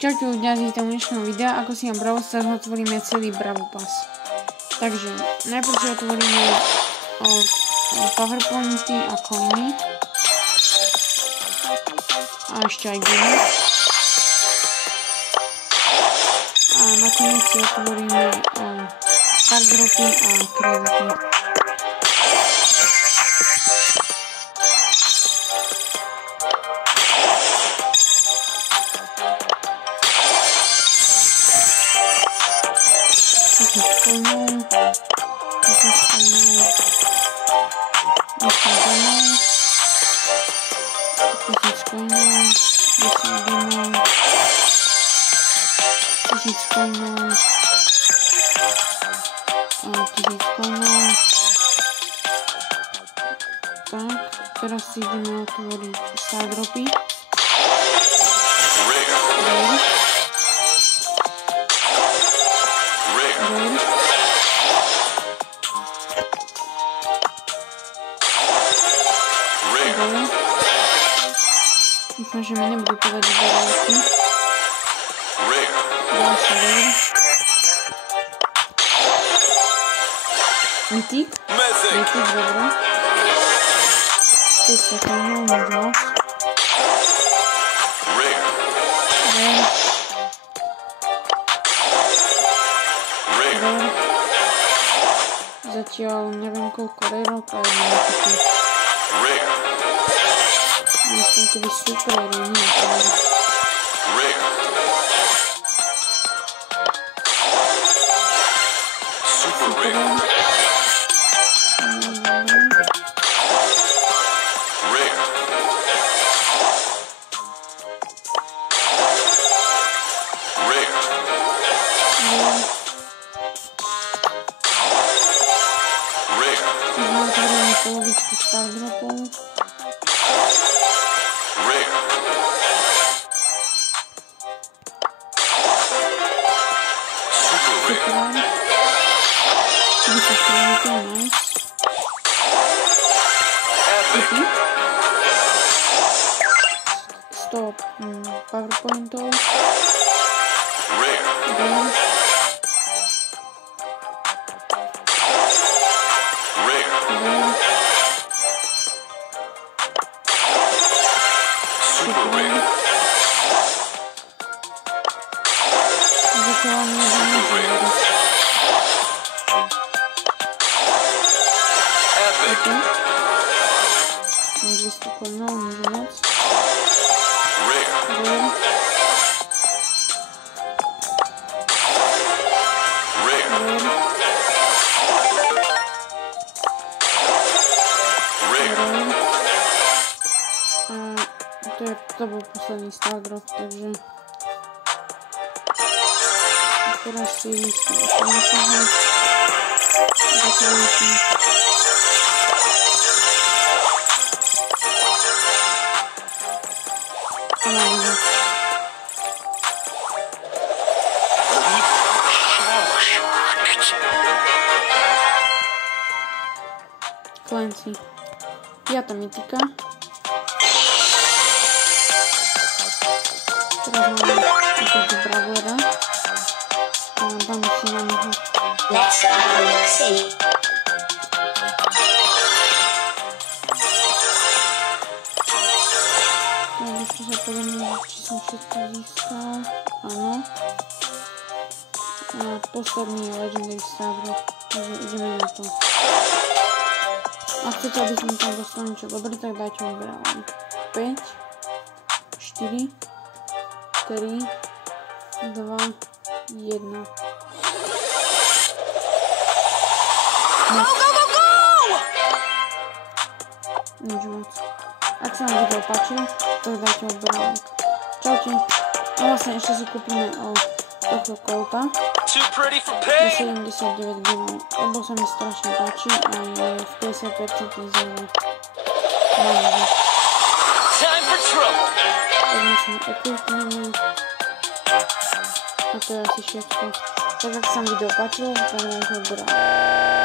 Čaute ľudia, vítam u dnešného videa, ako si Brawl Stars otvoríme celý Brawl Pass. Takže, najprv si otvoríme powerpointy a coiny. A ešte aj gemy. A nakoniec si otvoríme star dropy a kredity. Tak, teraz si ideme otvoriť star dropy. Dúfam, že mi nebudú povedať veľké. Ďalšia rare. Mythic. Mythic, dobré. Teď sa koňou možnosť. Rare. Zatiaľ neviem koľko rarok a jedno mythic. Aspoň keby super rare, nie rare. Polovičku star dropov. Super. Nice. Stop. Powerpointov. To bol posledný star drop, takže teraz si vyskúšam zakladíte. Clancy. 5. mytika. Teraz máme takého Brawlera a dáme si na neho. Tak ešte sa pozrieme, či som všetko získal. Áno. A posledný je Legendary Star Drop, takže ideme na to. Ak chcete, aby som tam dostal niečo dobré, tak dajte odberávám. 5, 4, 3, 2, 1. Nič moc. Ak sa vám video páčilo, tak dajte odberávok. Čaute. A vlastne ešte si kúpime tohto Colta za 79 gemov, lebo sa mi strašne páči a je v 50% zero. Poďme sa ekvipneme. A to je asi všetko. Tak ak sa vám video páčilo, tak dajte odberávok.